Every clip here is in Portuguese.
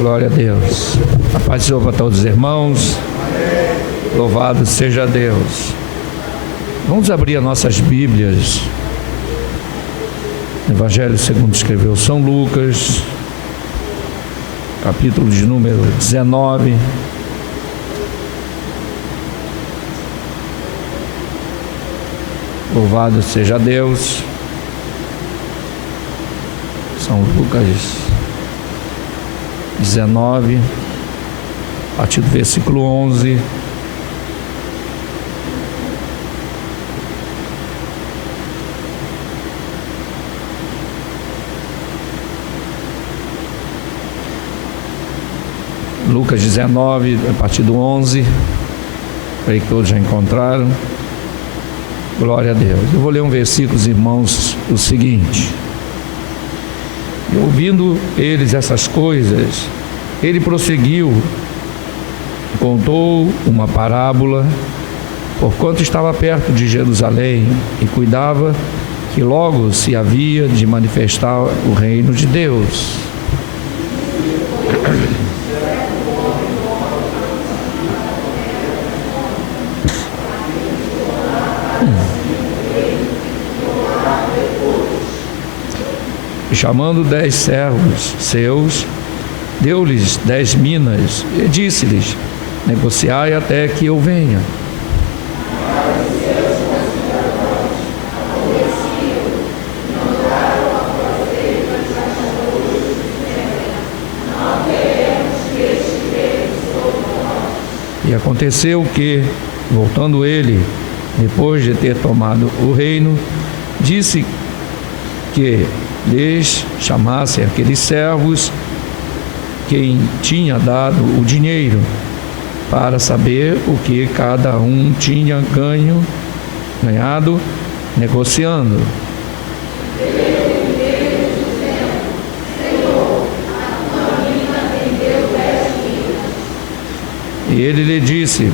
Glória a Deus. A paz do Senhor para todos os irmãos. Louvado seja Deus. Vamos abrir as nossas Bíblias. Evangelho segundo escreveu São Lucas, capítulo de número 19. Louvado seja Deus. São Lucas 19, a partir do versículo 11. Lucas 19, a partir do 11. Creio que todos já encontraram. Glória a Deus. Eu vou ler um versículo, irmãos, o seguinte: e ouvindo eles essas coisas, ele prosseguiu, contou uma parábola, porquanto estava perto de Jerusalém e cuidava que logo se havia de manifestar o reino de Deus. E chamando 10 servos seus, deu-lhes 10 minas e disse-lhes: negociai até que eu venha. E aconteceu que, voltando ele, depois de ter tomado o reino, disse que lhes chamasse aqueles servos quem tinha dado o dinheiro, para saber o que cada um tinha ganhado negociando. E ele lhe disse: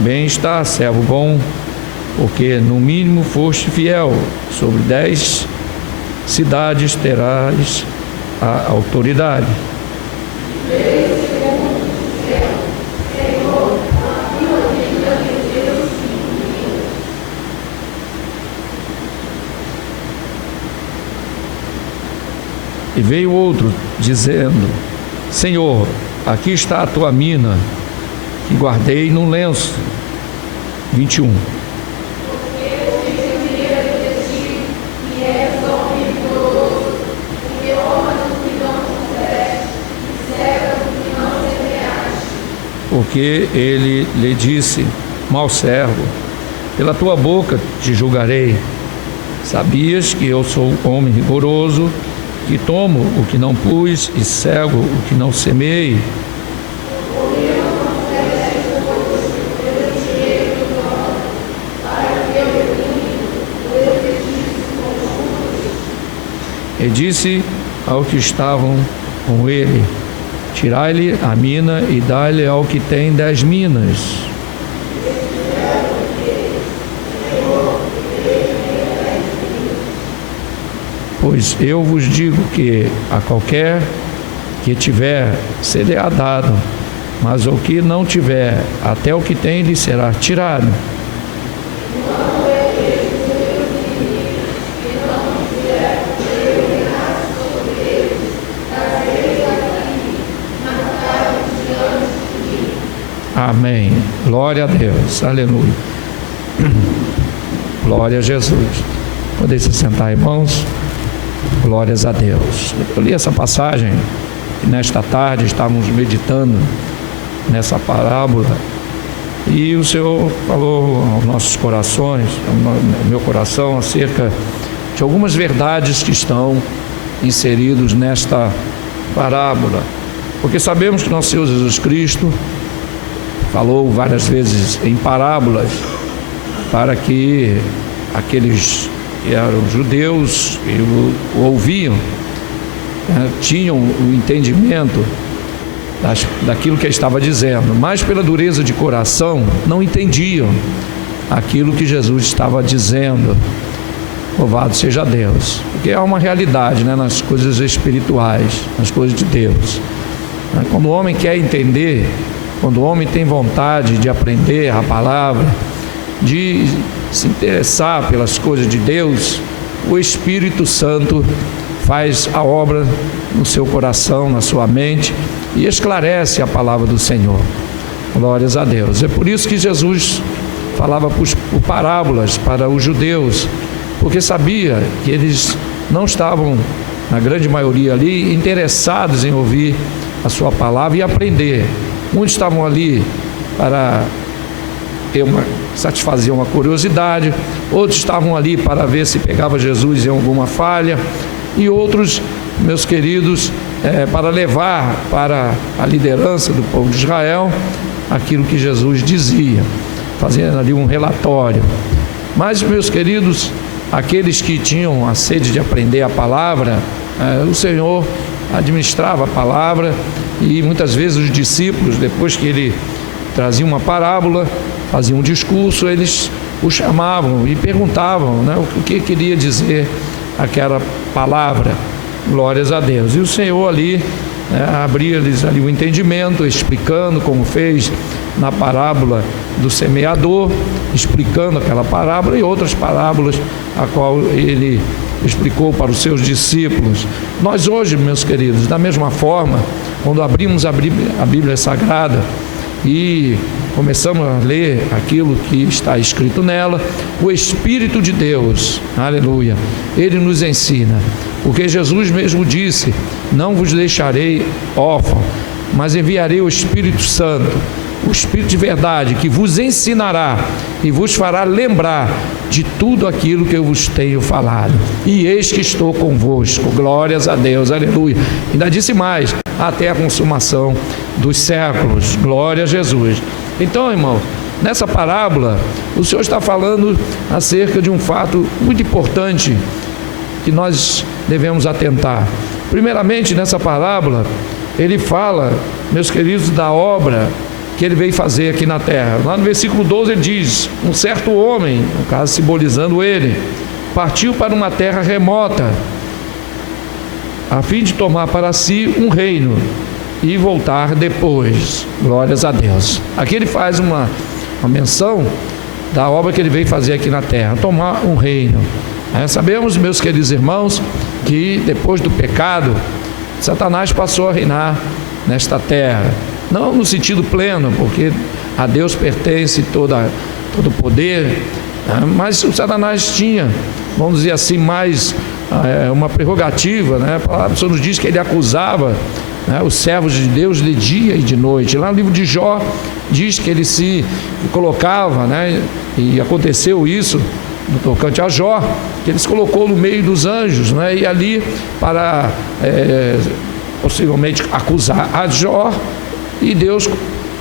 bem está, servo bom, porque no mínimo foste fiel, sobre 10 cidades terás a autoridade. E veio outro, dizendo: Senhor, aqui está a tua mina, que guardei num lenço. 21. Porque ele lhe disse: mau servo, pela tua boca te julgarei. Sabias que eu sou homem rigoroso, que tomo o que não pus e cego o que não semei. E disse ao que estavam com ele: tirai-lhe a mina e dai-lhe ao que tem 10 minas. Pois eu vos digo que a qualquer que tiver será dado, mas o que não tiver, até o que tem lhe será tirado. Amém. Glória a Deus. Aleluia. Glória a Jesus. Podem se sentar, irmãos. Glórias a Deus. Eu li essa passagem e nesta tarde estávamos meditando nessa parábola e o Senhor falou aos nossos corações, ao meu coração, acerca de algumas verdades que estão inseridas nesta parábola. Porque sabemos que nosso Senhor Jesus Cristo falou várias vezes em parábolas para que aqueles que eram judeus e o ouviam, tinham o entendimento daquilo que ele estava dizendo, mas pela dureza de coração não entendiam aquilo que Jesus estava dizendo. Louvado seja Deus, porque há uma realidade, nas coisas espirituais, nas coisas de Deus. Quando o homem quer entender, quando o homem tem vontade de aprender a palavra, de se interessar pelas coisas de Deus, o Espírito Santo faz a obra no seu coração, na sua mente, e esclarece a palavra do Senhor. Glórias a Deus. É por isso que Jesus falava por parábolas para os judeus, porque sabia que eles não estavam, na grande maioria ali, interessados em ouvir a sua palavra e aprender. Muitos estavam ali para satisfazer uma curiosidade, outros estavam ali para ver se pegava Jesus em alguma falha, e outros, meus queridos, para levar para a liderança do povo de Israel aquilo que Jesus dizia, fazendo ali um relatório. Mas, meus queridos, aqueles que tinham a sede de aprender a palavra, o Senhor administrava a palavra, e muitas vezes os discípulos, depois que ele trazia uma parábola, fazia um discurso, eles o chamavam e perguntavam, né, o que queria dizer aquela palavra. Glórias a Deus. E o Senhor ali, abria-lhes ali o entendimento, explicando como fez na parábola do semeador, explicando aquela parábola e outras parábolas a qual ele explicou para os seus discípulos. Nós hoje, meus queridos, da mesma forma, quando abrimos a Bíblia Sagrada e começamos a ler aquilo que está escrito nela, o Espírito de Deus, aleluia, ele nos ensina, porque Jesus mesmo disse: não vos deixarei órfão, mas enviarei o Espírito Santo, o Espírito de verdade, que vos ensinará e vos fará lembrar de tudo aquilo que eu vos tenho falado. E eis que estou convosco. Glórias a Deus, aleluia. Ainda disse mais: até a consumação dos séculos. Glória a Jesus. Então, irmão, nessa parábola, o Senhor está falando acerca de um fato muito importante que nós devemos atentar. Primeiramente, nessa parábola, ele fala, meus queridos, da obra que ele veio fazer aqui na terra. Lá no versículo 12 ele diz: um certo homem, no caso simbolizando ele, partiu para uma terra remota, a fim de tomar para si um reino e voltar depois. Glórias a Deus. Aqui ele faz uma menção da obra que ele veio fazer aqui na terra, tomar um reino. Sabemos, meus queridos irmãos, que depois do pecado, Satanás passou a reinar nesta terra. Não no sentido pleno, porque a Deus pertence todo o poder, mas o Satanás tinha, vamos dizer assim, mais uma prerrogativa, né? A palavra do Senhor nos diz que ele acusava, né, os servos de Deus de dia e de noite. Lá no livro de Jó diz que ele se colocava, né, e aconteceu isso no tocante a Jó, que ele se colocou no meio dos anjos, né, e ali para possivelmente acusar a Jó. E Deus,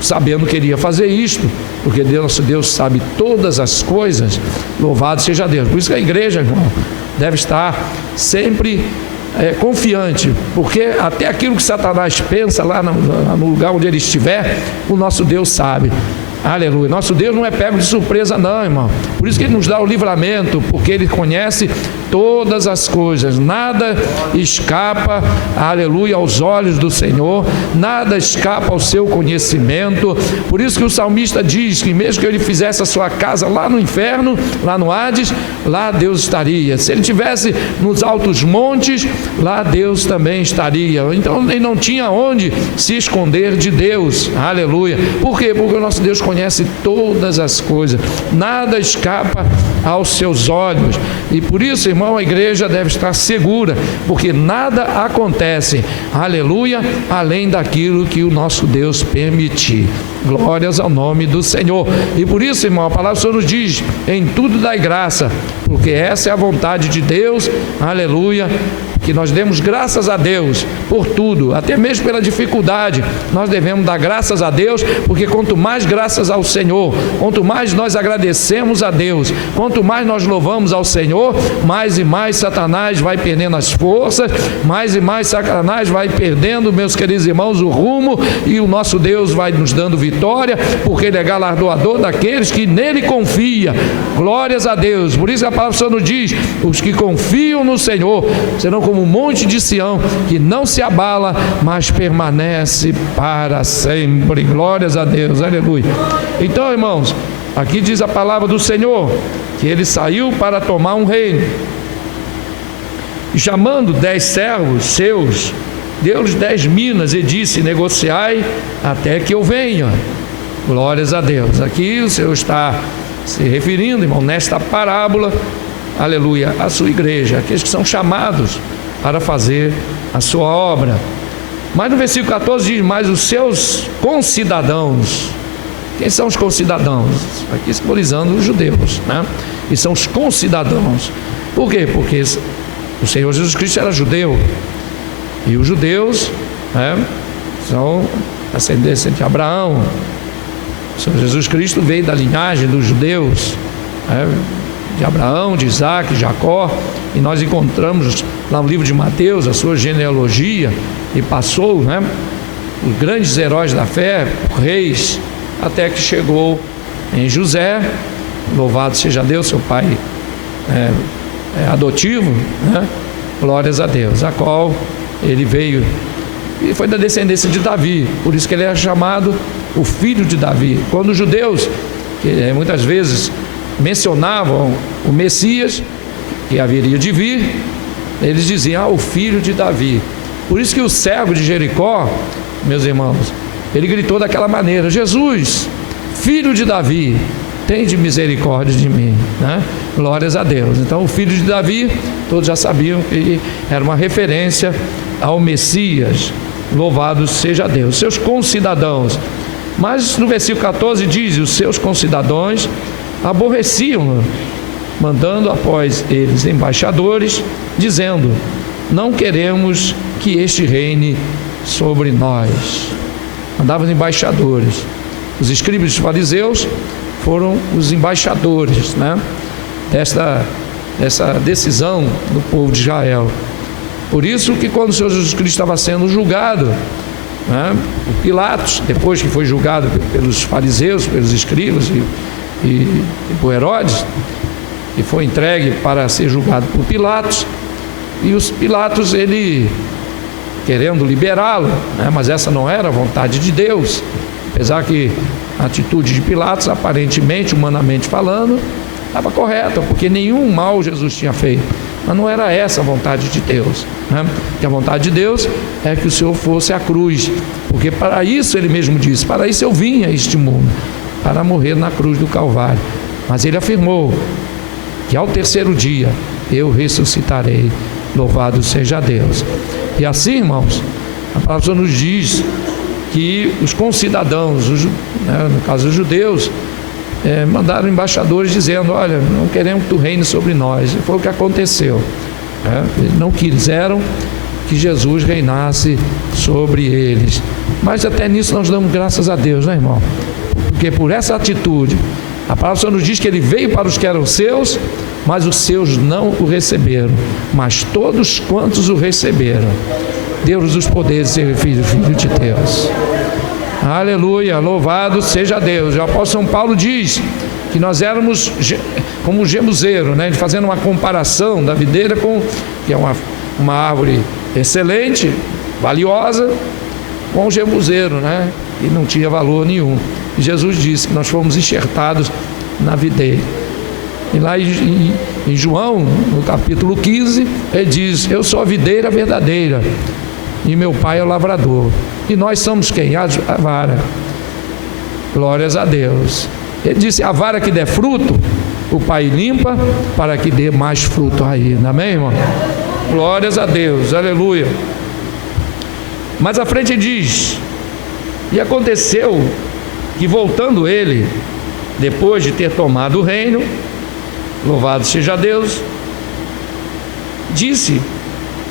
sabendo que ele ia fazer isto, porque nosso Deus sabe todas as coisas, louvado seja Deus. Por isso que a igreja, irmão, deve estar sempre confiante, porque até aquilo que Satanás pensa lá no lugar onde ele estiver, o nosso Deus sabe. Aleluia. Nosso Deus não é pego de surpresa não, irmão. Por isso que ele nos dá o livramento, porque ele conhece todas as coisas. Nada escapa, aleluia, aos olhos do Senhor. Nada escapa ao seu conhecimento. Por isso que o salmista diz que mesmo que ele fizesse a sua casa lá no inferno, lá no Hades, lá Deus estaria. Se ele estivesse nos altos montes, lá Deus também estaria. Então ele não tinha onde se esconder de Deus. Aleluia. Por quê? Porque o nosso Deus conhece todas as coisas, nada escapa aos seus olhos, e por isso, irmão, a igreja deve estar segura, porque nada acontece, aleluia, além daquilo que o nosso Deus permitir. Glórias ao nome do Senhor. E por isso, irmão, a palavra do Senhor nos diz: em tudo dai graça, porque essa é a vontade de Deus, aleluia, que nós demos graças a Deus por tudo, até mesmo pela dificuldade. Nós devemos dar graças a Deus, porque quanto mais graças ao Senhor, quanto mais nós agradecemos a Deus, quanto mais nós louvamos ao Senhor, mais e mais Satanás vai perdendo as forças, mais e mais Satanás vai perdendo, meus queridos irmãos, o rumo, e o nosso Deus vai nos dando vitória, porque Ele é galardoador daqueles que nele confiam. Glórias a Deus. Por isso a palavra do Senhor nos diz: os que confiam no Senhor serão como como o monte de Sião, que não se abala, mas permanece para sempre. Glórias a Deus, aleluia. Então, irmãos, aqui diz a palavra do Senhor, que ele saiu para tomar um reino. E chamando 10 servos seus, deu-lhes 10 minas e disse: negociai até que eu venha. Glórias a Deus. Aqui o Senhor está se referindo, irmão, nesta parábola, aleluia, à sua igreja, aqueles que são chamados para fazer a sua obra. Mas no versículo 14 diz: mas os seus concidadãos. Quem são os concidadãos? Aqui simbolizando os judeus, né? E são os concidadãos. Por quê? Porque o Senhor Jesus Cristo era judeu, e os judeus, né, são ascendência de Abraão. O Senhor Jesus Cristo veio da linhagem dos judeus, né, de Abraão, de Isaac, de Jacó, e nós encontramos lá no livro de Mateus a sua genealogia, e passou, né, os grandes heróis da fé, reis, até que chegou em José, louvado seja Deus, seu pai adotivo, né? Glórias a Deus, a qual ele veio, e foi da descendência de Davi, por isso que ele é chamado o filho de Davi. Quando os judeus, que muitas vezes mencionavam o Messias, que haveria de vir, eles diziam: o filho de Davi. Por isso que o cego de Jericó, meus irmãos, ele gritou daquela maneira: Jesus, filho de Davi, tem de misericórdia de mim, né? Glórias a Deus. Então o filho de Davi, todos já sabiam que era uma referência ao Messias. Louvado seja Deus. Seus concidadãos. Mas no versículo 14 diz: os seus concidadãos aborreciam-no, mandando após eles embaixadores, dizendo: não queremos que este reine sobre nós. Mandavam embaixadores. Os escribas e os fariseus foram os embaixadores, né, dessa decisão do povo de Israel. Por isso que quando o Senhor Jesus Cristo estava sendo julgado, né, o Pilatos, depois que foi julgado pelos fariseus, pelos escribas e por Herodes, e foi entregue para ser julgado por Pilatos, e os Pilatos, ele querendo liberá-lo, né, mas essa não era a vontade de Deus, apesar que a atitude de Pilatos, aparentemente, humanamente falando, estava correta, porque nenhum mal Jesus tinha feito, mas não era essa a vontade de Deus, né? Que a vontade de Deus é que o Senhor fosse à cruz, porque para isso ele mesmo disse: para isso eu vim a este mundo, para morrer na cruz do Calvário. Mas ele afirmou que ao terceiro dia eu ressuscitarei. Louvado seja Deus. E assim, irmãos, a palavra nos diz que os concidadãos, né, no caso os judeus, mandaram embaixadores dizendo: olha, não queremos que tu reine sobre nós. E foi o que aconteceu, né? Eles não quiseram que Jesus reinasse sobre eles. Mas até nisso nós damos graças a Deus, né, irmão? Porque por essa atitude, a palavra só nos diz que ele veio para os que eram seus, mas os seus não o receberam. Mas todos quantos o receberam, deu-lhes os poderes de ser filho de Deus. Aleluia, louvado seja Deus. O apóstolo São Paulo diz que nós éramos como o gemuzeiro, né? Fazendo uma comparação da videira que é uma árvore excelente, valiosa, com o gemuzeiro, né? E não tinha valor nenhum. E Jesus disse que nós fomos enxertados na videira. E lá em João, no capítulo 15, ele diz: eu sou a videira verdadeira e meu pai é o lavrador. E nós somos quem? A vara. Glórias a Deus. Ele disse: a vara que der fruto, o pai limpa para que dê mais fruto ainda. Amém, irmão? Glórias a Deus, aleluia. Mas à frente ele diz: e aconteceu que, voltando ele, depois de ter tomado o reino, louvado seja Deus, disse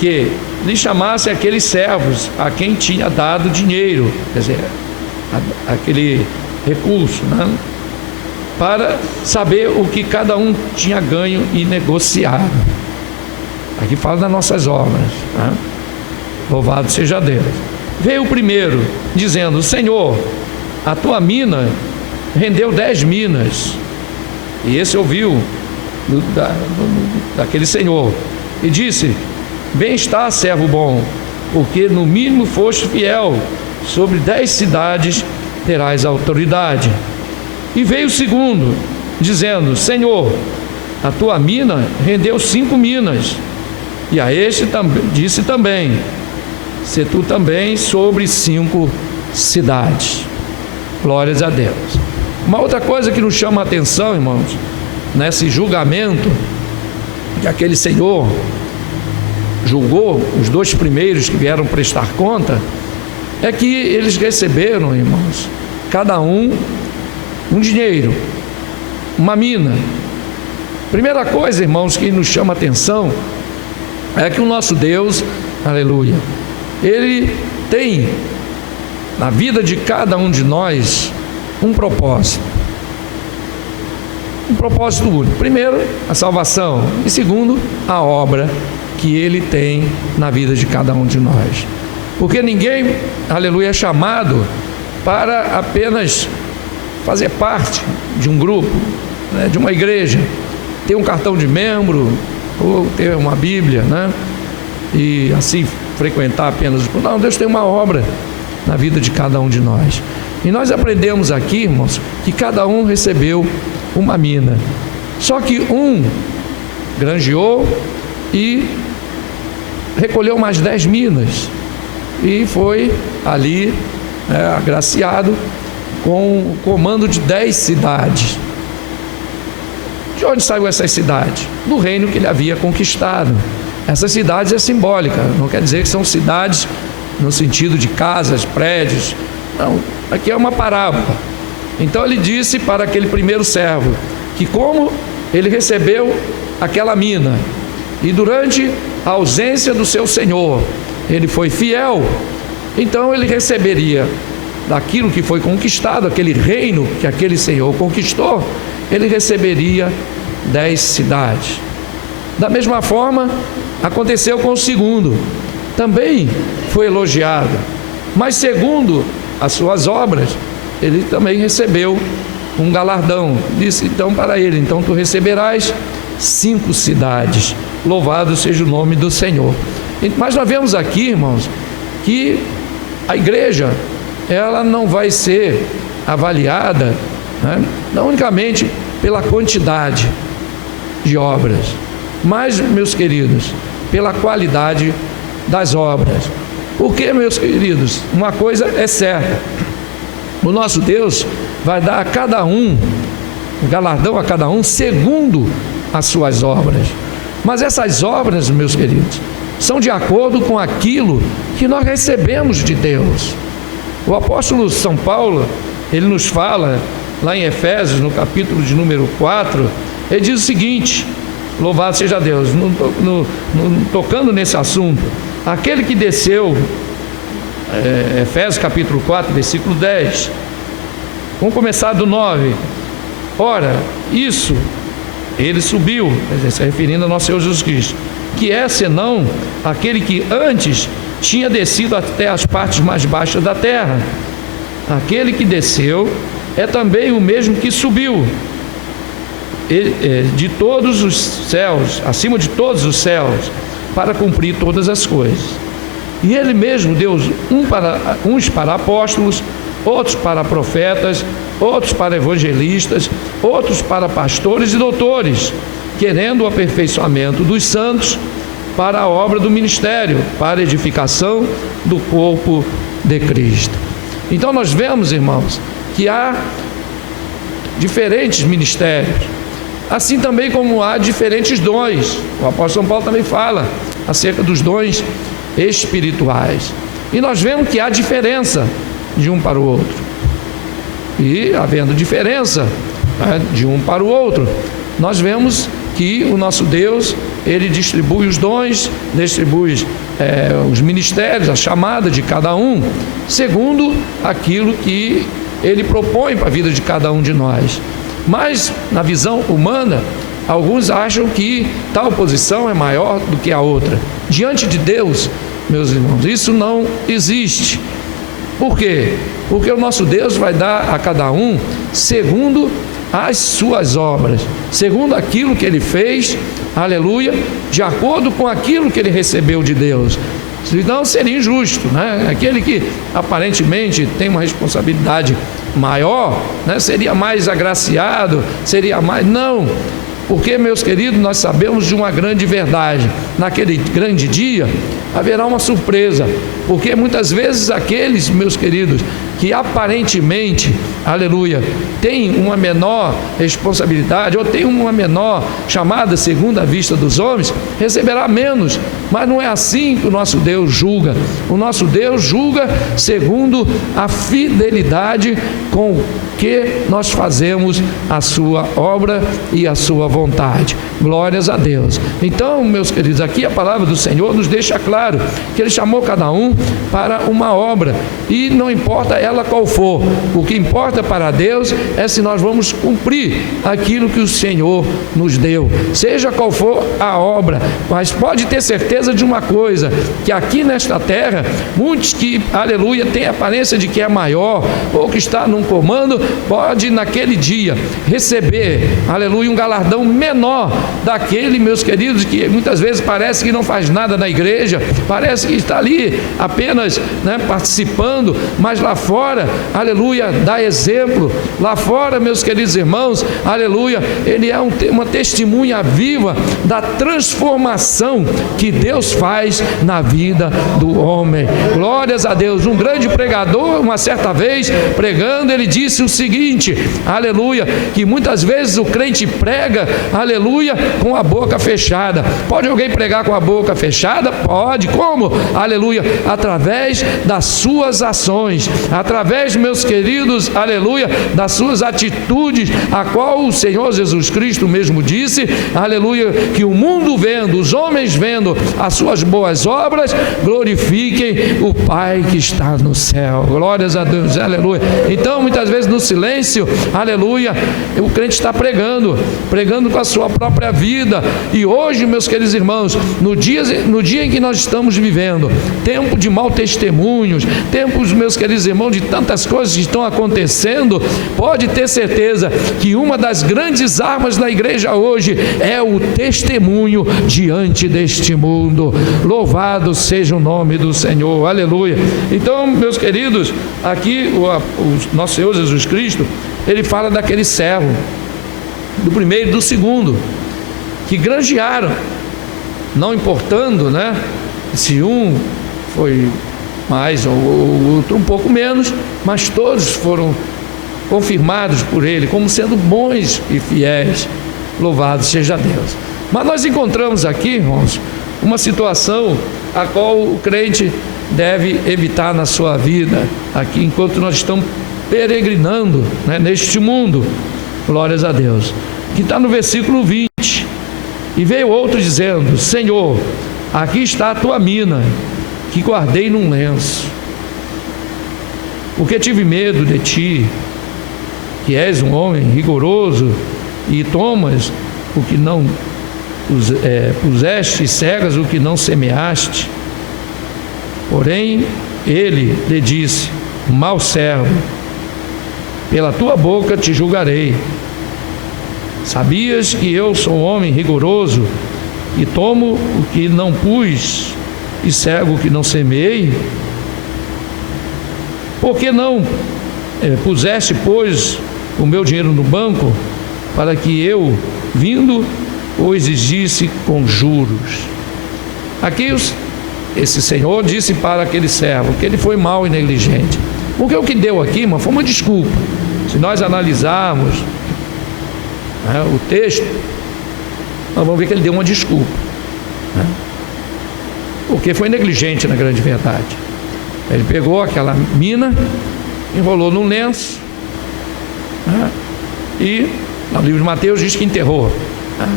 que lhe chamasse aqueles servos a quem tinha dado dinheiro, quer dizer, aquele recurso, né, para saber o que cada um tinha ganho e negociado. Aqui fala das nossas obras, né? Louvado seja Deus. Veio o primeiro, dizendo: Senhor, a tua mina rendeu 10 minas. E esse ouviu daquele senhor e disse: bem está, servo bom, porque no mínimo foste fiel, sobre 10 cidades terás autoridade. E veio o segundo, dizendo: Senhor, a tua mina rendeu 5 minas. E a este disse também: se tu também sobre 5 cidades. Glórias a Deus. Uma outra coisa que nos chama a atenção, irmãos, nesse julgamento que aquele senhor julgou os 2 primeiros que vieram prestar conta, é que eles receberam, irmãos, cada um dinheiro, uma mina. Primeira coisa, irmãos, que nos chama a atenção é que o nosso Deus, aleluia, Ele tem na vida de cada um de nós um propósito único. Primeiro, a salvação, e segundo, a obra que Ele tem na vida de cada um de nós. Porque ninguém, aleluia, é chamado para apenas fazer parte de um grupo, né, de uma igreja, ter um cartão de membro, ou ter uma Bíblia, né, e assim frequentar apenas o... Não, Deus tem uma obra na vida de cada um de nós. E nós aprendemos aqui, irmãos, que cada um recebeu uma mina. Só que um granjeou e recolheu mais 10 minas. E foi ali agraciado com o comando de 10 cidades. De onde saiu essas cidades? Do reino que ele havia conquistado. Essas cidades é simbólica, não quer dizer que são cidades no sentido de casas, prédios. Não, aqui é uma parábola. Então ele disse para aquele primeiro servo que, como ele recebeu aquela mina e durante a ausência do seu senhor ele foi fiel, então ele receberia daquilo que foi conquistado, aquele reino que aquele senhor conquistou, ele receberia 10 cidades. Da mesma forma aconteceu com o segundo, também foi elogiado, mas segundo as suas obras ele também recebeu um galardão. Disse então para ele: então tu receberás 5 cidades, louvado seja o nome do Senhor. Mas nós vemos aqui, irmãos, que a igreja, ela não vai ser avaliada, né, não unicamente pela quantidade de obras, mas, meus queridos, pela qualidade das obras. Porque, meus queridos, uma coisa é certa: o nosso Deus vai dar a cada um, o galardão a cada um, segundo as suas obras. Mas essas obras, meus queridos, são de acordo com aquilo que nós recebemos de Deus. O apóstolo São Paulo, ele nos fala lá em Efésios, no capítulo de número 4, ele diz o seguinte: louvado seja Deus, tocando nesse assunto, aquele que desceu, Efésios capítulo 4, versículo 10, vamos começar do 9. Ora, isso, ele subiu, se referindo ao nosso Senhor Jesus Cristo, que é senão aquele que antes tinha descido até as partes mais baixas da terra. Aquele que desceu é também o mesmo que subiu de todos os céus, acima de todos os céus, para cumprir todas as coisas. E ele mesmo deu uns para apóstolos, outros para profetas, outros para evangelistas, outros para pastores e doutores, querendo o aperfeiçoamento dos santos para a obra do ministério, para a edificação do corpo de Cristo. Então nós vemos, irmãos, que há diferentes ministérios, assim também como há diferentes dons. O apóstolo São Paulo também fala acerca dos dons espirituais, e nós vemos que há diferença de um para o outro. E havendo diferença, né, de um para o outro, nós vemos que o nosso Deus, ele distribui os dons, distribui os ministérios, a chamada de cada um, segundo aquilo que ele propõe para a vida de cada um de nós. Mas na visão humana, alguns acham que tal posição é maior do que a outra. Diante de Deus, meus irmãos, isso não existe. Por quê? Porque o nosso Deus vai dar a cada um segundo as suas obras, segundo aquilo que ele fez, aleluia, de acordo com aquilo que ele recebeu de Deus. Senão seria injusto, né? Aquele que aparentemente tem uma responsabilidade maior, né? Seria mais agraciado, seria mais... Não, porque, meus queridos, nós sabemos de uma grande verdade: naquele grande dia haverá uma surpresa, porque muitas vezes aqueles, meus queridos, que aparentemente, aleluia, tem uma menor responsabilidade, ou tem uma menor chamada segundo a vista dos homens, receberá menos. Mas não é assim que o nosso Deus julga. O nosso Deus julga segundo a fidelidade com que nós fazemos a sua obra e a sua vontade. Glórias a Deus. Então, meus queridos, aqui a palavra do Senhor nos deixa claro que Ele chamou cada um para uma obra, e não importa ela qual for, o que importa para Deus é se nós vamos cumprir aquilo que o Senhor nos deu, seja qual for a obra. Mas pode ter certeza de uma coisa, que aqui nesta terra, muitos que, aleluia, têm a aparência de que é maior, ou que está num comando, pode naquele dia receber, aleluia, um galardão menor daquele, meus queridos, que muitas vezes parece que não faz nada na igreja, parece que está ali apenas, né, participando, mas lá fora, aleluia, dá exemplo. Lá fora, meus queridos irmãos, aleluia, ele é uma testemunha viva da transformação que Deus faz na vida do homem. Glórias a Deus. Um grande pregador, uma certa vez pregando, ele disse o seguinte, aleluia, que muitas vezes o crente prega, aleluia, com a boca fechada. Pode alguém pregar com a boca fechada? Pode. Como? Aleluia, através das suas ações, através, meus queridos, aleluia, das suas atitudes, a qual o Senhor Jesus Cristo mesmo disse, aleluia, que o mundo vendo, os homens vendo as suas boas obras, glorifiquem o Pai que está no céu. Glórias a Deus, aleluia. Então, muitas vezes no silêncio, aleluia, o crente está pregando com a sua própria vida. E hoje, meus queridos irmãos, no dia em que nós estamos vivendo, tempo de mau testemunhos, tempos, meus queridos irmãos, de tantas coisas que estão acontecendo, pode ter certeza que uma das grandes armas da igreja hoje é o testemunho diante deste mundo. Louvado seja o nome do Senhor, aleluia. Então, meus queridos, aqui o nosso Senhor Jesus Cristo, ele fala daquele servo, do primeiro e do segundo, que granjearam, não importando, né, se um foi mais ou outro um pouco menos, mas todos foram confirmados por ele como sendo bons e fiéis. Louvado seja Deus. Mas nós encontramos aqui, irmãos, uma situação a qual o crente deve evitar na sua vida, aqui enquanto nós estamos peregrinando, né, neste mundo. Glórias a Deus. Que está no versículo 20. E veio outro dizendo: Senhor, aqui está a tua mina, que guardei num lenço, porque tive medo de ti, que és um homem rigoroso, e tomas o que não puseste, e cegas o que não semeaste. Porém ele lhe disse: mau servo, pela tua boca te julgarei. Sabias que eu sou um homem rigoroso, e tomo o que não pus, e cego o que não semeei? Por que não puseste, pois, o meu dinheiro no banco, para que eu, vindo, o exigisse com juros? Aqui esse senhor disse para aquele servo que ele foi mau e negligente, porque o que deu aqui, irmão, foi uma desculpa. Se nós analisarmos, né, o texto, nós vamos ver que ele deu uma desculpa, né, porque foi negligente, na grande verdade. Ele pegou aquela mina, enrolou num lenço, né, e no livro de Mateus diz que enterrou, né,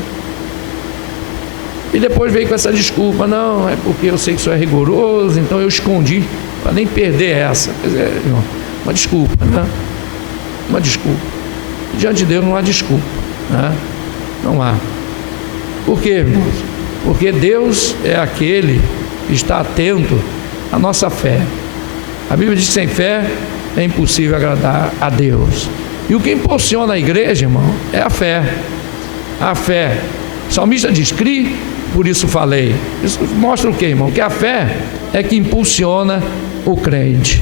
e depois veio com essa desculpa: não, é porque eu sei que isso é rigoroso, então eu escondi para nem perder essa. Quer dizer, irmão, uma desculpa, né? Uma desculpa. Diante de Deus não há desculpa, né? Não há. Por quê, irmãos? Porque Deus é aquele que está atento à nossa fé. A Bíblia diz que sem fé é impossível agradar a Deus. E o que impulsiona a igreja, irmão, é a fé. A fé. O salmista diz: crie, por isso falei. Isso mostra o quê, irmão? Que a fé é que impulsiona o crente.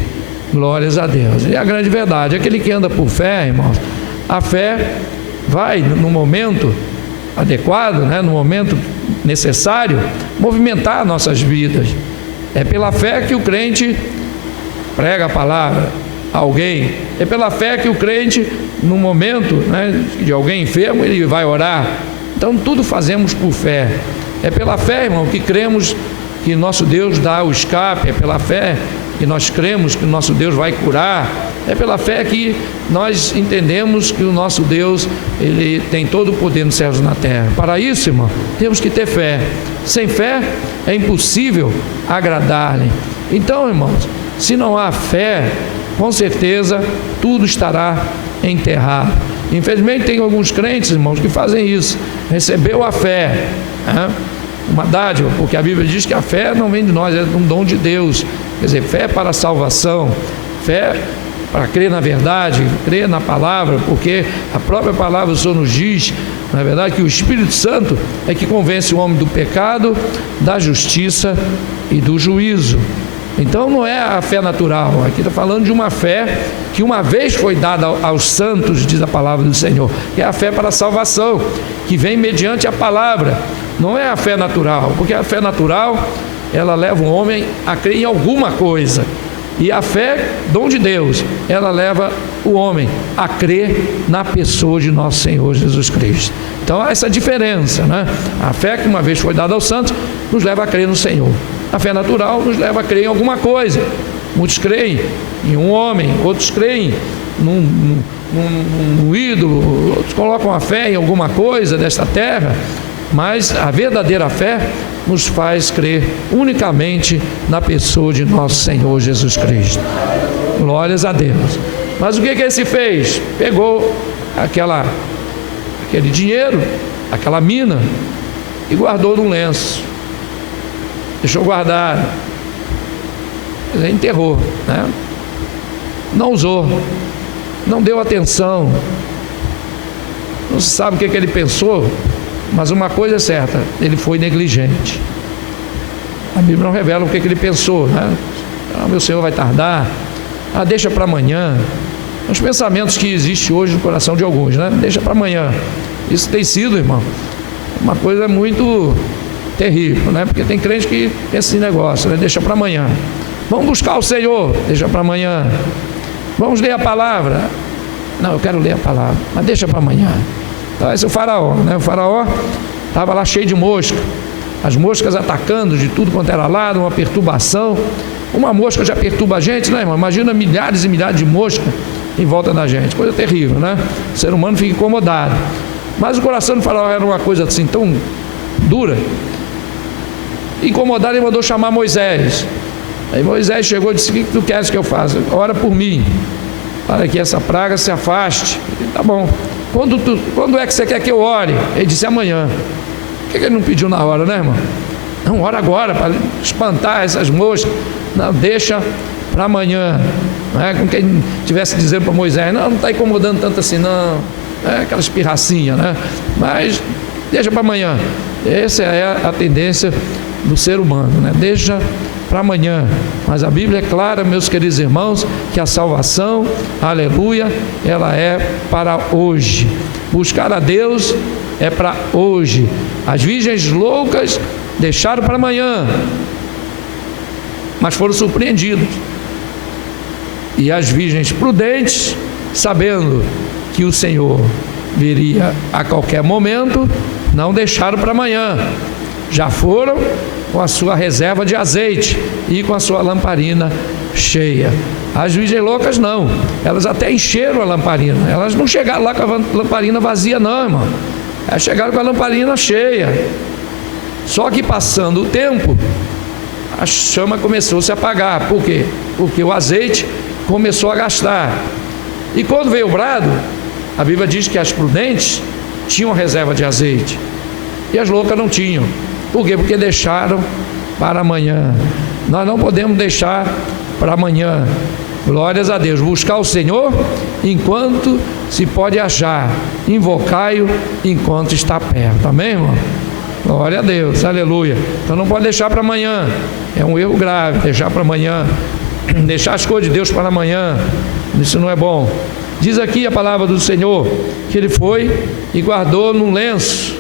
Glórias a Deus. E a grande verdade, aquele que anda por fé, irmão, a fé vai no momento adequado, né, no momento necessário, movimentar nossas vidas. É pela fé que o crente prega a palavra a alguém. É pela fé que o crente, no momento, né, de alguém enfermo, ele vai orar. Então tudo fazemos por fé. É pela fé, irmão, que cremos que nosso Deus dá o escape. É pela fé que nós cremos que o nosso Deus vai curar. É pela fé que nós entendemos que o nosso Deus, Ele tem todo o poder nos céus e na terra. Para isso, irmão, temos que ter fé. Sem fé é impossível agradar-lhe. Então, irmãos, se não há fé, com certeza tudo estará enterrado. Infelizmente tem alguns crentes, irmãos, que fazem isso. Recebeu a fé, né? Uma dádiva, porque a Bíblia diz que a fé não vem de nós, é um dom de Deus. Quer dizer, fé para a salvação, fé para crer na verdade, crer na palavra, porque a própria palavra do Senhor nos diz, na verdade, que o Espírito Santo é que convence o homem do pecado, da justiça e do juízo. Então não é a fé natural, aqui está falando de uma fé que uma vez foi dada aos santos, diz a palavra do Senhor, que é a fé para a salvação, que vem mediante a palavra. Não é a fé natural, porque a fé natural, ela leva o homem a crer em alguma coisa. E a fé, dom de Deus, ela leva o homem a crer na pessoa de nosso Senhor Jesus Cristo. Então há essa diferença, né? A fé que uma vez foi dada aos santos, nos leva a crer no Senhor. A fé natural nos leva a crer em alguma coisa. Muitos creem em um homem, outros creem num ídolo, outros colocam a fé em alguma coisa desta terra. Mas a verdadeira fé nos faz crer unicamente na pessoa de nosso Senhor Jesus Cristo. Glórias a Deus. Mas o que ele fez? Pegou aquele dinheiro, aquela mina, e guardou num lenço. Deixou guardado. Ele enterrou, né? Não usou, não deu atenção. Não se sabe o que ele pensou. Mas uma coisa é certa, ele foi negligente. A Bíblia não revela o que ele pensou, né? Meu Senhor vai tardar, deixa para amanhã. Os pensamentos que existem hoje no coração de alguns, né? Deixa para amanhã. Isso tem sido, irmão, uma coisa muito terrível, né? Porque tem crente que pensa esse negócio, né? Deixa para amanhã. Vamos buscar o Senhor, deixa para amanhã. Vamos ler a palavra. Não, eu quero ler a palavra, mas deixa para amanhã. Então esse é o faraó, né? O faraó estava lá cheio de mosca, as moscas atacando de tudo quanto era lado, uma perturbação. Uma mosca já perturba a gente, né, irmão? Imagina milhares e milhares de moscas em volta da gente, coisa terrível, né? O ser humano fica incomodado. Mas o coração do faraó era uma coisa assim tão dura. Incomodado, ele mandou chamar Moisés. Aí Moisés chegou e disse: o que tu queres que eu faça? Ora por mim, para que essa praga se afaste. Ele, tá bom. Quando é que você quer que eu ore? Ele disse: amanhã. Por que ele não pediu na hora, né, irmão? Não, ora agora, para espantar essas moscas. Não, deixa para amanhã. Não é como quem estivesse dizendo para Moisés: não está incomodando tanto assim, não. É aquela espirracinha, né? Mas deixa para amanhã. Essa é a tendência do ser humano, né? Deixa para amanhã. Mas a Bíblia é clara, meus queridos irmãos, que a salvação, aleluia, ela é para hoje. Buscar a Deus é para hoje. As virgens loucas deixaram para amanhã, mas foram surpreendidos. E as virgens prudentes, sabendo que o Senhor viria a qualquer momento, não deixaram para amanhã, já foram com a sua reserva de azeite e com a sua lamparina cheia. As virgens loucas não, elas até encheram a lamparina, elas não chegaram lá com a lamparina vazia não, irmão, elas chegaram com a lamparina cheia. Só que passando o tempo, a chama começou a se apagar. Por quê? Porque o azeite começou a gastar. E quando veio o brado, a Bíblia diz que as prudentes tinham reserva de azeite e as loucas não tinham. Por quê? Porque deixaram para amanhã. Nós não podemos deixar para amanhã. Glórias a Deus. Buscar o Senhor enquanto se pode achar. Invocai-o enquanto está perto. Amém, irmão? Glória a Deus. Aleluia. Então não pode deixar para amanhã. É um erro grave deixar para amanhã. Deixar as coisas de Deus para amanhã. Isso não é bom. Diz aqui a palavra do Senhor que ele foi e guardou num lenço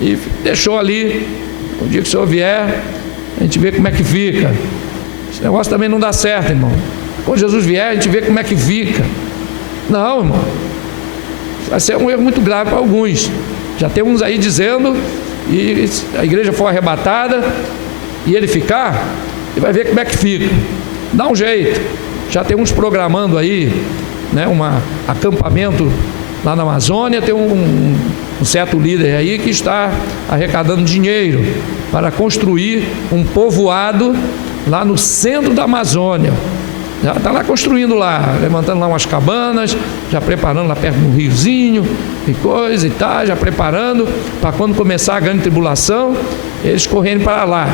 e deixou ali. O dia que o Senhor vier, a gente vê como é que fica. Esse negócio também não dá certo, irmão. Quando Jesus vier, a gente vê como é que fica. Não, irmão. Vai ser um erro muito grave para alguns. Já tem uns aí dizendo, e a igreja for arrebatada e ele ficar, e vai ver como é que fica. Dá um jeito. Já tem uns programando aí, né, acampamento lá na Amazônia. Tem um certo líder aí que está arrecadando dinheiro para construir um povoado lá no centro da Amazônia. Já está lá construindo lá, levantando lá umas cabanas, já preparando lá perto do riozinho e coisa e tal, já preparando para quando começar a grande tribulação, eles correndo para lá,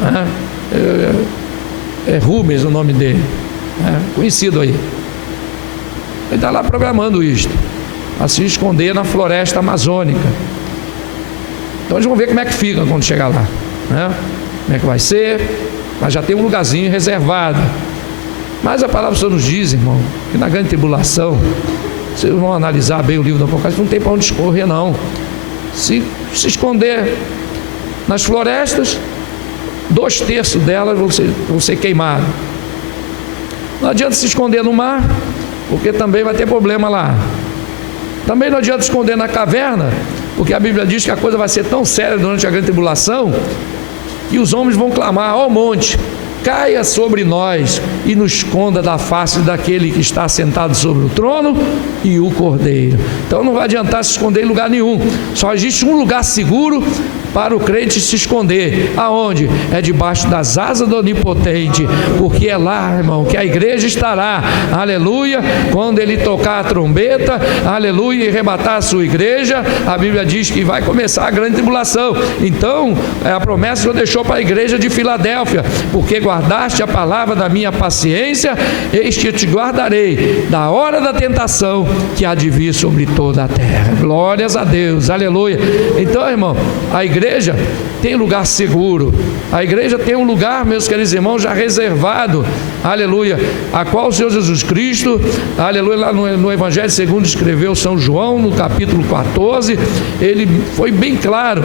né? É Rubens o nome dele, né? Conhecido aí. Ele está lá programando isto, a se esconder na floresta amazônica. Então eles vão ver como é que fica quando chegar lá, né? Como é que vai ser, mas já tem um lugarzinho reservado. Mas a palavra do Senhor nos diz, irmão, que na grande tribulação, vocês vão analisar bem o livro do Apocalipse, não tem para onde escorrer, não. Se esconder nas florestas, 2/3 delas vão ser queimadas. Não adianta se esconder no mar, porque também vai ter problema lá. Também não adianta se esconder na caverna, porque a Bíblia diz que a coisa vai ser tão séria durante a grande tribulação, que os homens vão clamar: ó monte, caia sobre nós e nos esconda da face daquele que está sentado sobre o trono e o Cordeiro. Então não vai adiantar se esconder em lugar nenhum. Só existe um lugar seguro para o crente se esconder. Aonde? É debaixo das asas do Onipotente, porque é lá, irmão, que a igreja estará, aleluia, quando ele tocar a trombeta, aleluia, e arrebatar a sua igreja. A Bíblia diz que vai começar a grande tribulação. Então a promessa que o Senhor deixou para a igreja de Filadélfia: porque guardaste a palavra da minha paciência, eis que eu te guardarei da hora da tentação que há de vir sobre toda a terra. Glórias a Deus, aleluia. Então, irmão, a igreja tem lugar seguro, a igreja tem um lugar, meus queridos irmãos, já reservado, aleluia, a qual o Senhor Jesus Cristo, aleluia, lá no Evangelho segundo escreveu São João, no capítulo 14, ele foi bem claro,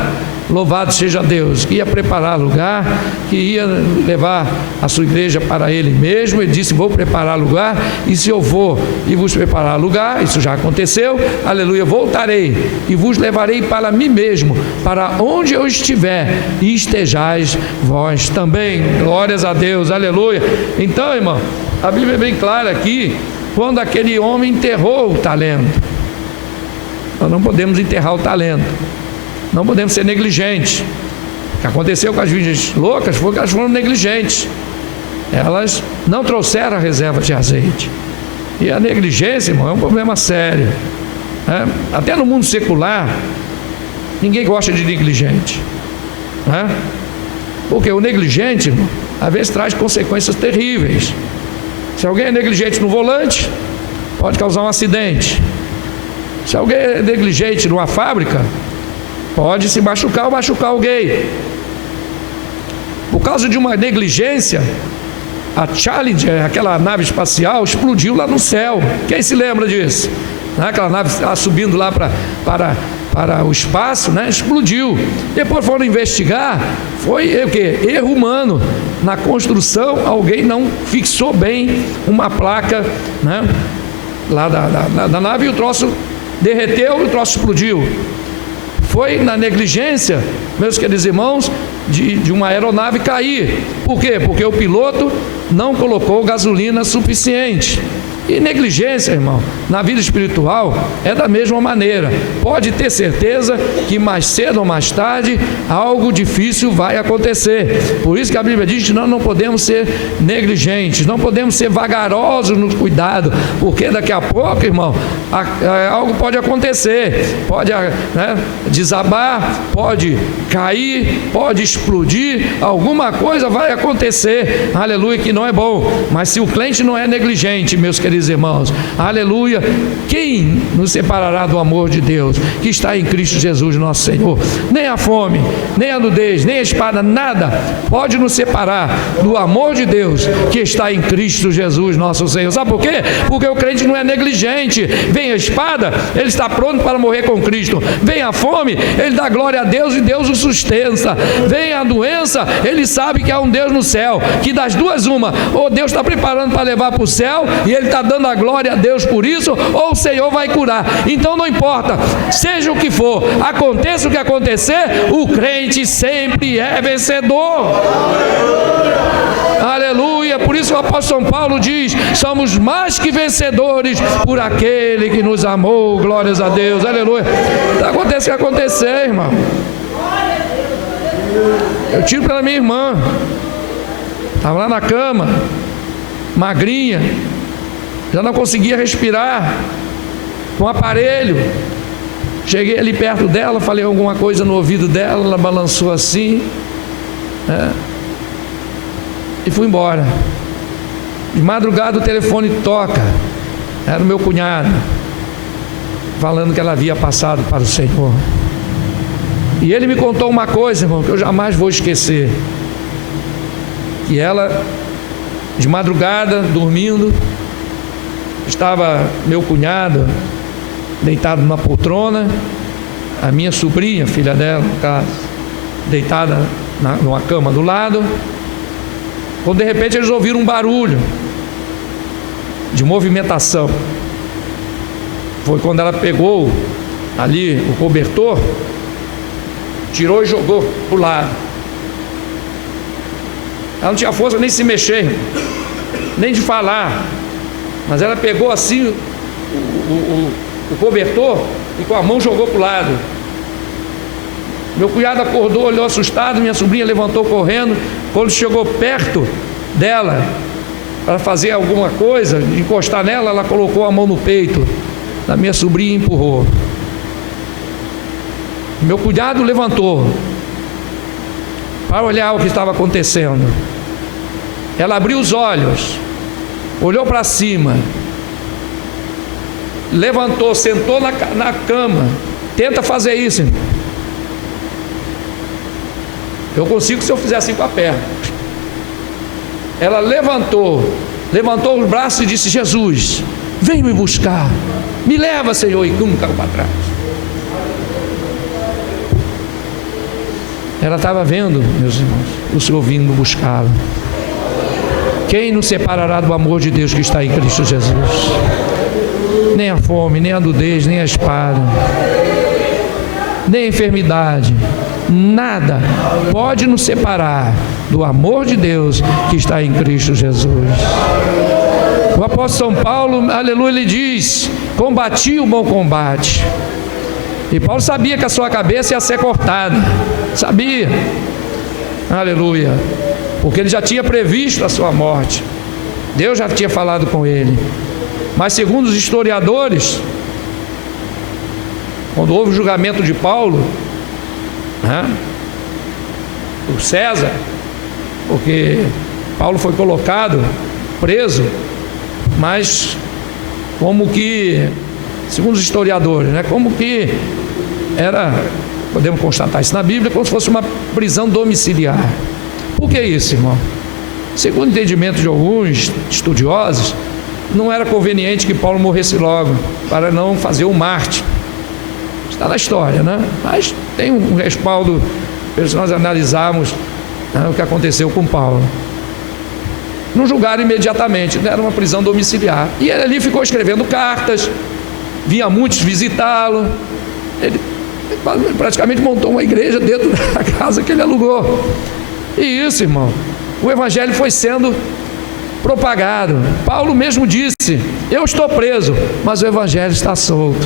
louvado seja Deus, que ia preparar lugar, que ia levar a sua igreja para ele mesmo. Ele disse: vou preparar lugar, e se eu for e vos preparar lugar, isso já aconteceu, aleluia, voltarei e vos levarei para mim mesmo, para onde eu estiver, e estejais vós também. Glórias a Deus, aleluia. Então, irmão, a Bíblia é bem clara aqui, quando aquele homem enterrou o talento. Nós não podemos enterrar o talento, não podemos ser negligentes. O que aconteceu com as virgens loucas foi que elas foram negligentes, elas não trouxeram a reserva de azeite. E a negligência, irmão, é um problema sério, né? Até no mundo secular ninguém gosta de negligente, né? Porque o negligente, irmão, às vezes traz consequências terríveis. Se alguém é negligente no volante, pode causar um acidente. Se alguém é negligente numa fábrica, pode se machucar ou machucar alguém. Por causa de uma negligência, a Challenger, aquela nave espacial, explodiu lá no céu. Quem se lembra disso? Aquela nave subindo lá para o espaço, né? Explodiu. Depois foram investigar, foi o quê? Erro humano. Na construção, alguém não fixou bem uma placa, né? Lá da nave, e o troço derreteu e o troço explodiu. Foi na negligência, meus queridos irmãos, de uma aeronave cair. Por quê? Porque o piloto não colocou gasolina suficiente. E negligência, irmão, na vida espiritual é da mesma maneira. Pode ter certeza que mais cedo ou mais tarde algo difícil vai acontecer. Por isso que a Bíblia diz que nós não podemos ser negligentes, não podemos ser vagarosos no cuidado, porque daqui a pouco, irmão, algo pode acontecer, pode, né, desabar, pode cair, pode explodir, alguma coisa vai acontecer, aleluia, que não é bom. Mas se o crente não é negligente, meus queridos irmãos, aleluia, quem nos separará do amor de Deus que está em Cristo Jesus nosso Senhor? Nem a fome, nem a nudez, nem a espada, nada pode nos separar do amor de Deus que está em Cristo Jesus nosso Senhor. Sabe por quê? Porque o crente não é negligente. Vem a espada, ele está pronto para morrer com Cristo. Vem a fome, ele dá glória a Deus e Deus o sustenta. Vem a doença, ele sabe que há um Deus no céu, que das duas uma, ou Deus está preparando para levar para o céu e ele está dando a glória a Deus por isso, ou o Senhor vai curar. Então não importa, seja o que for, aconteça o que acontecer, o crente sempre é vencedor. Aleluia. Por isso o apóstolo São Paulo diz: somos mais que vencedores por aquele que nos amou. Glórias a Deus. Aleluia. Acontece o que acontecer, irmão. Eu tiro pela minha irmã, estava lá na cama, magrinha, já não conseguia respirar, com um aparelho. Cheguei ali perto dela, falei alguma coisa no ouvido dela, ela balançou assim, e fui embora. De madrugada o telefone toca, era o meu cunhado, falando que ela havia passado para o Senhor. E ele me contou uma coisa, irmão, que eu jamais vou esquecer. Que ela, de madrugada, dormindo, estava meu cunhado deitado numa poltrona, a minha sobrinha, filha dela, no caso, deitada numa cama do lado, quando de repente eles ouviram um barulho de movimentação. Foi quando ela pegou ali o cobertor, tirou e jogou para o lado. Ela não tinha força nem de se mexer, nem de falar, mas ela pegou assim o cobertor e com a mão jogou para o lado. Meu cunhado acordou, olhou assustado, minha sobrinha levantou correndo. Quando chegou perto dela para fazer alguma coisa, encostar nela, ela colocou a mão no peito da minha sobrinha e empurrou. Meu cunhado levantou para olhar o que estava acontecendo. Ela abriu os olhos, olhou para cima, levantou, sentou na cama. Tenta fazer isso, irmão. Eu consigo se eu fizer assim com a perna. Ela levantou os braços e disse: Jesus, vem me buscar, me leva, Senhor. E caiu para trás. Ela estava vendo, meus irmãos, o Senhor vindo buscá-la. Quem nos separará do amor de Deus que está em Cristo Jesus? Nem a fome, nem a nudez, nem a espada, nem a enfermidade, nada pode nos separar do amor de Deus que está em Cristo Jesus. O apóstolo São Paulo, aleluia, ele diz: combati o bom combate. E Paulo sabia que a sua cabeça ia ser cortada, sabia, aleluia, porque ele já tinha previsto a sua morte, Deus já tinha falado com ele. Mas segundo os historiadores, quando houve o julgamento de Paulo, por César, porque Paulo foi colocado preso, mas como que, segundo os historiadores, como que era, podemos constatar isso na Bíblia, como se fosse uma prisão domiciliar. Por que isso, irmão? Segundo o entendimento de alguns estudiosos, não era conveniente que Paulo morresse logo, para não fazer um mártir. Está na história, mas tem um respaldo, se nós analisarmos o que aconteceu com Paulo. Não julgaram imediatamente, era uma prisão domiciliar. E ele ali ficou escrevendo cartas, vinha muitos visitá-lo. Ele praticamente montou uma igreja dentro da casa que ele alugou. E isso, irmão, o evangelho foi sendo propagado. Paulo mesmo disse: eu estou preso, mas o evangelho está solto.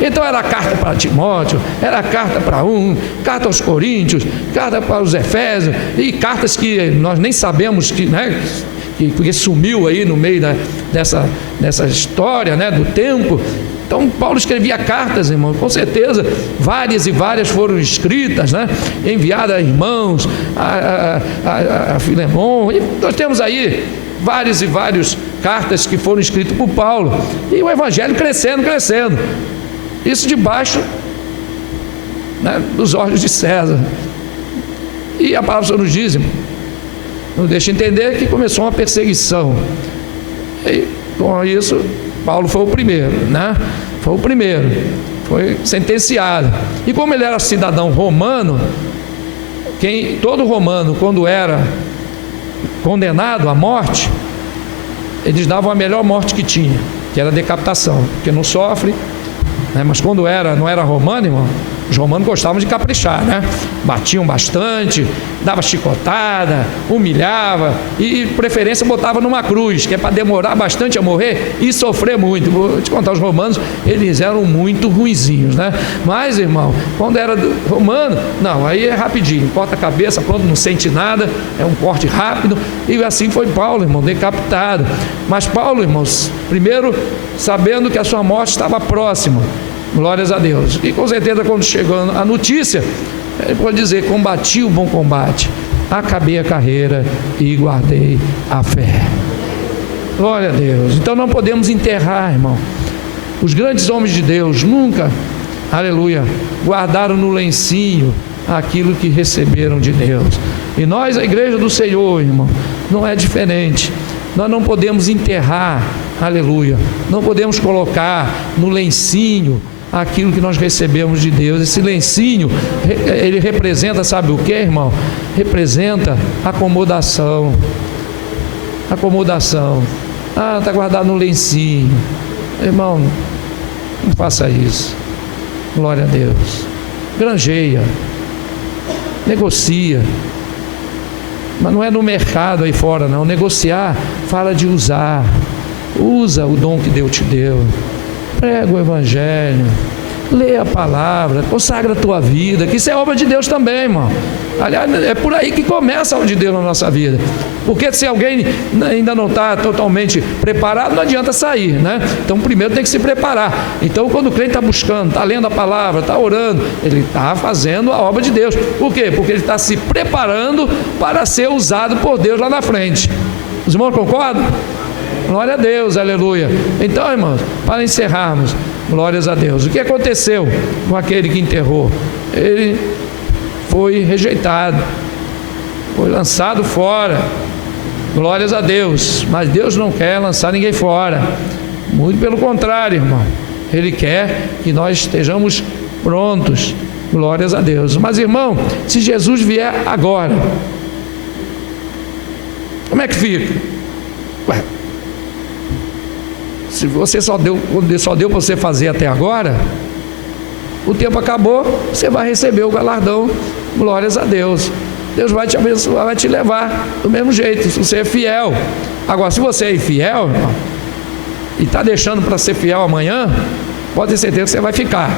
Então era carta para Timóteo, era carta para carta aos Coríntios, carta para os Efésios, e cartas que nós nem sabemos porque sumiu aí no meio dessa história, do tempo. Então Paulo escrevia cartas, irmão, com certeza várias e várias foram escritas, enviadas a irmãos, a Filemon, e nós temos aí várias e várias cartas que foram escritas por Paulo, e o evangelho crescendo, isso debaixo dos olhos de César. E a palavra do Senhor nos diz, irmão, nos deixa entender que começou uma perseguição, e com isso Paulo foi o primeiro, foi sentenciado. E como ele era cidadão romano, todo romano, quando era condenado à morte, eles davam a melhor morte que tinha, que era a decapitação, porque não sofre, mas quando não era romano, irmão, os romanos gostavam de caprichar, batiam bastante, dava chicotada, humilhava, e preferência botava numa cruz, que é para demorar bastante a morrer e sofrer muito. Vou te contar, os romanos, eles eram muito ruinzinhos, mas, irmão, quando era romano, não, aí é rapidinho, corta a cabeça, pronto, não sente nada, é um corte rápido. E assim foi Paulo, irmão, decapitado. Mas Paulo, irmãos, primeiro sabendo que a sua morte estava próxima, glórias a Deus, e com certeza quando chegou a notícia, ele pode dizer: combati o bom combate, acabei a carreira e guardei a fé. Glória a Deus. Então não podemos enterrar, irmão. Os grandes homens de Deus nunca, aleluia, guardaram no lencinho aquilo que receberam de Deus. E nós, a igreja do Senhor, irmão, não é diferente. Nós não podemos enterrar, aleluia, não podemos colocar no lencinho aquilo que nós recebemos de Deus. Esse lencinho, ele representa, sabe o que, irmão? Representa acomodação. Está guardado no lencinho. Irmão, não faça isso. Glória a Deus. Granjeia, negocia, mas não é no mercado aí fora, não. Negociar fala de usar. Usa o dom que Deus te deu, prega o evangelho, lê a palavra, consagra a tua vida, que isso é obra de Deus também, irmão. Aliás, é por aí que começa a obra de Deus na nossa vida, porque se alguém ainda não está totalmente preparado, não adianta sair, Então primeiro tem que se preparar. Então quando o crente está buscando, está lendo a palavra, está orando, ele está fazendo a obra de Deus. Por quê? Porque ele está se preparando para ser usado por Deus lá na frente. Os irmãos concordam? Glória a Deus, aleluia. Então, irmãos, para encerrarmos, glórias a Deus. O que aconteceu com aquele que enterrou? Ele foi rejeitado, foi lançado fora. Glórias a Deus. Mas Deus não quer lançar ninguém fora. Muito pelo contrário, irmão. Ele quer que nós estejamos prontos. Glórias a Deus. Mas, irmão, se Jesus vier agora, como é que fica? Se você só deu para você fazer até agora, o tempo acabou, você vai receber o galardão. Glórias a Deus. Deus vai te abençoar, vai te levar do mesmo jeito, se você é fiel. Agora, se você é infiel, irmão, e está deixando para ser fiel amanhã, pode ter certeza que você vai ficar.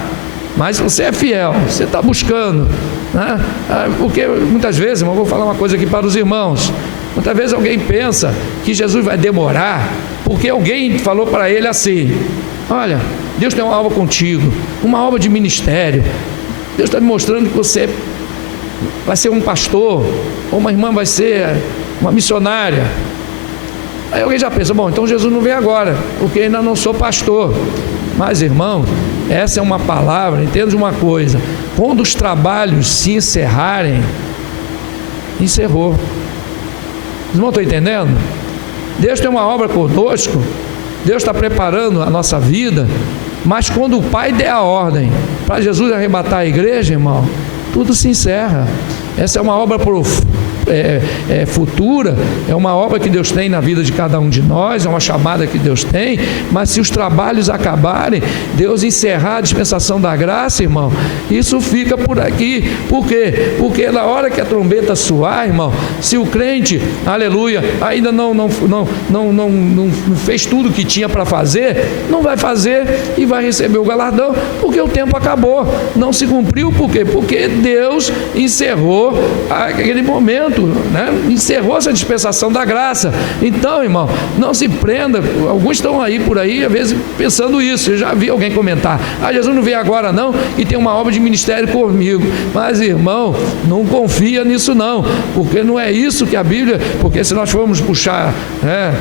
Mas se você é fiel, você está buscando, porque muitas vezes, irmão, eu vou falar uma coisa aqui para os irmãos. Muitas vezes alguém pensa que Jesus vai demorar porque alguém falou para ele assim: olha, Deus tem uma obra contigo, uma obra de ministério, Deus está me mostrando que você vai ser um pastor, ou uma irmã vai ser uma missionária. Aí alguém já pensa: bom, então Jesus não vem agora, porque ainda não sou pastor. Mas, irmão, essa é uma palavra, entenda uma coisa: quando os trabalhos se encerrarem, encerrou. Os irmãos estão entendendo? Deus tem uma obra conosco, Deus está preparando a nossa vida, mas quando o Pai der a ordem para Jesus arrebatar a igreja, irmão, tudo se encerra. Essa é uma obra futura, é uma obra que Deus tem na vida de cada um de nós, é uma chamada que Deus tem, mas se os trabalhos acabarem, Deus encerrar a dispensação da graça, irmão, isso fica por aqui. Por quê? Porque na hora que a trombeta soar, irmão, se o crente, aleluia, ainda não fez tudo o que tinha para fazer, não vai fazer e vai receber o galardão, porque o tempo acabou, não se cumpriu. Por quê? Porque Deus encerrou aquele momento, né? Encerrou essa dispensação da graça. Então, irmão, não se prenda. Alguns estão aí por aí, às vezes, pensando isso. Eu já vi alguém comentar: Jesus não veio agora não, e tem uma obra de ministério comigo. Mas, irmão, não confia nisso não, porque não é isso que a Bíblia, porque se nós formos puxar, né,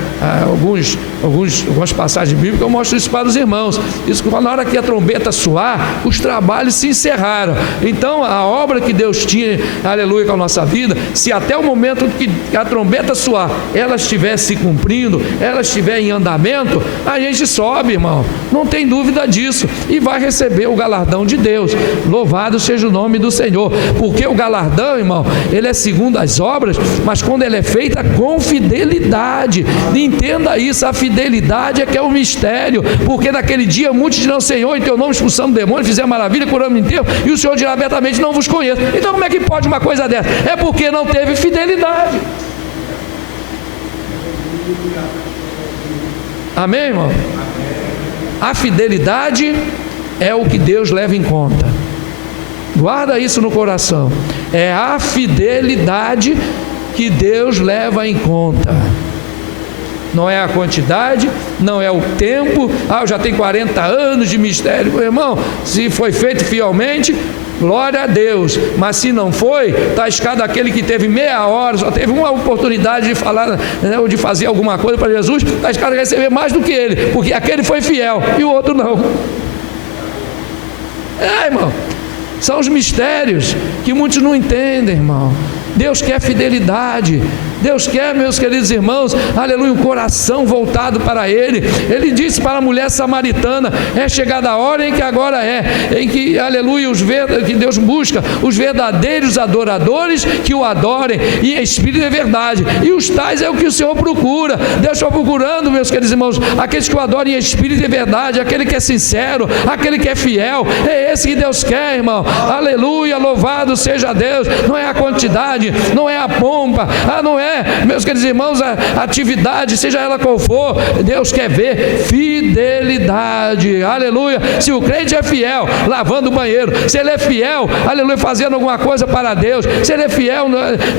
algumas passagens bíblicas, eu mostro isso para os irmãos. Isso que na hora que a trombeta soar, os trabalhos se encerraram. Então a obra que Deus tinha, aleluia, com a nossa vida, se até o momento que a trombeta soar, ela estiver se cumprindo, ela estiver em andamento, a gente sobe, irmão, não tem dúvida disso, e vai receber o galardão de Deus. Louvado seja o nome do Senhor, porque o galardão, irmão, ele é segundo as obras, mas quando ele é feita com fidelidade. Entenda isso, a fidelidade é que é o mistério, porque naquele dia muitos dirão: Senhor, em teu nome expulsamos demônios, fizemos maravilha, curamos inteiro, e o Senhor dirá abertamente: não vos conheço. Então como é que pode uma coisa dessa? É porque não teve fidelidade. Amém, irmão? A fidelidade é o que Deus leva em conta. Guarda isso no coração. É a fidelidade que Deus leva em conta. Não é a quantidade, não é o tempo. Eu já tenho 40 anos de ministério. Meu irmão, se foi feito fielmente, glória a Deus. Mas se não foi, está escado aquele que teve meia hora, só teve uma oportunidade de falar, né, ou de fazer alguma coisa para Jesus, está escado a receber mais do que ele, porque aquele foi fiel e o outro não. Irmão, são os mistérios que muitos não entendem, irmão. Deus quer fidelidade. Deus quer, meus queridos irmãos, aleluia, um coração voltado para Ele. Ele disse para a mulher samaritana: é chegada a hora em que agora em que, aleluia, que Deus busca os verdadeiros adoradores que o adorem, e em espírito e verdade, e os tais é o que o Senhor procura. Deus está procurando, meus queridos irmãos, aqueles que o adorem em espírito e verdade, aquele que é sincero, aquele que é fiel. É esse que Deus quer, irmão. Aleluia, louvado seja Deus. Não é a quantidade, não é a pompa, não é, meus queridos irmãos, a atividade, seja ela qual for. Deus quer ver fidelidade. Aleluia. Se o crente é fiel lavando o banheiro, se ele é fiel, aleluia, fazendo alguma coisa para Deus, se ele é fiel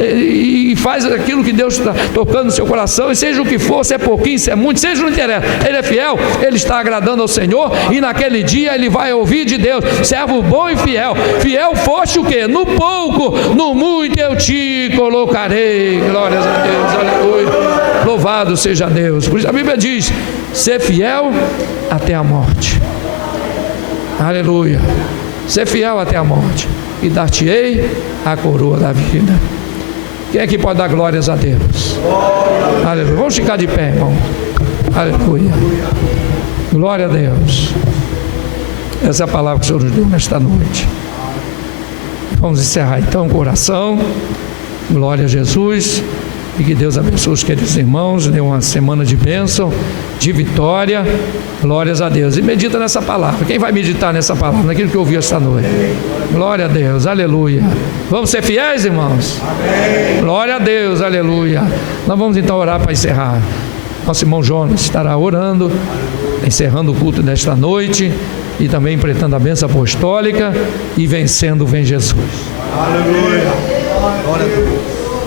e faz aquilo que Deus está tocando no seu coração, e seja o que for, se é pouquinho, se é muito, seja, não interessa, ele é fiel, ele está agradando ao Senhor, e naquele dia ele vai ouvir de Deus: servo bom e fiel. Fiel foste o quê? No pouco, no muito eu te colocarei. Glórias a Deus, aleluia, louvado seja Deus. Por isso a Bíblia diz: ser fiel até a morte. Aleluia. Ser fiel até a morte, e dar-te-ei a coroa da vida. Quem é que pode dar glórias a Deus? Aleluia. Vamos ficar de pé, irmão. Aleluia. Glória a Deus. Essa é a palavra que o Senhor nos deu nesta noite. Vamos encerrar então o coração. Glória a Jesus. E que Deus abençoe os queridos irmãos. Dê uma semana de bênção, de vitória. Glórias a Deus. E medita nessa palavra. Quem vai meditar nessa palavra? Naquilo que ouviu esta noite. Glória a Deus. Aleluia. Vamos ser fiéis, irmãos? Amém. Glória a Deus. Aleluia. Nós vamos então orar para encerrar. Nosso irmão Jonas estará orando, encerrando o culto desta noite, e também empreitando a bênção apostólica, e vencendo vem Jesus. Aleluia. Glória a Deus.